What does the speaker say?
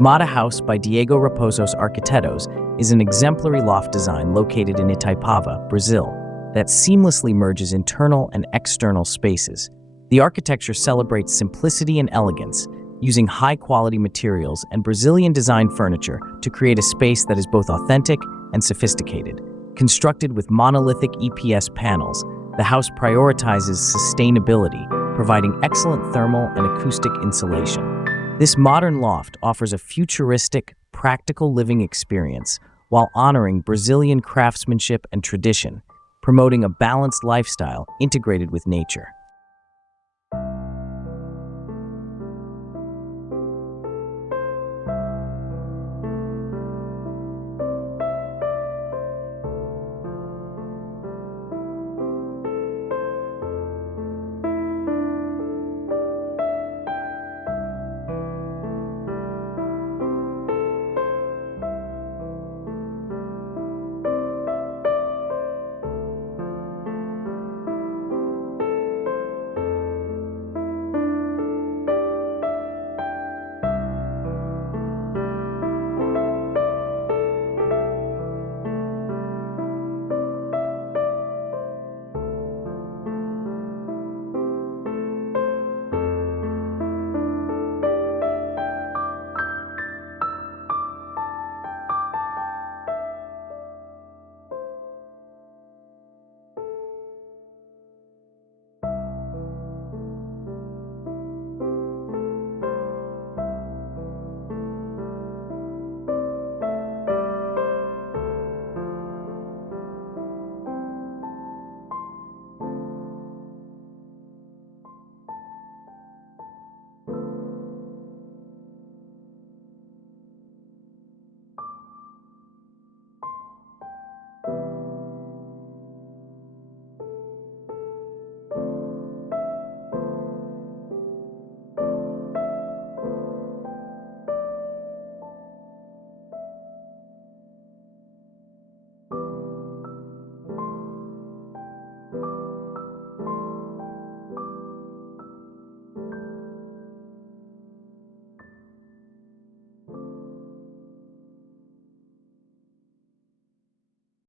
Mata House by Diego Raposo Arquitetos is an exemplary loft design located in Itaipava, Brazil, that seamlessly merges internal and external spaces. The architecture celebrates simplicity and elegance, using high-quality materials and Brazilian-designed furniture to create a space that is both authentic and sophisticated. Constructed with monolithic EPS panels, the house prioritizes sustainability, providing excellent thermal and acoustic insulation. This modern loft offers a futuristic, practical living experience while honoring Brazilian craftsmanship and tradition, promoting a balanced lifestyle integrated with nature.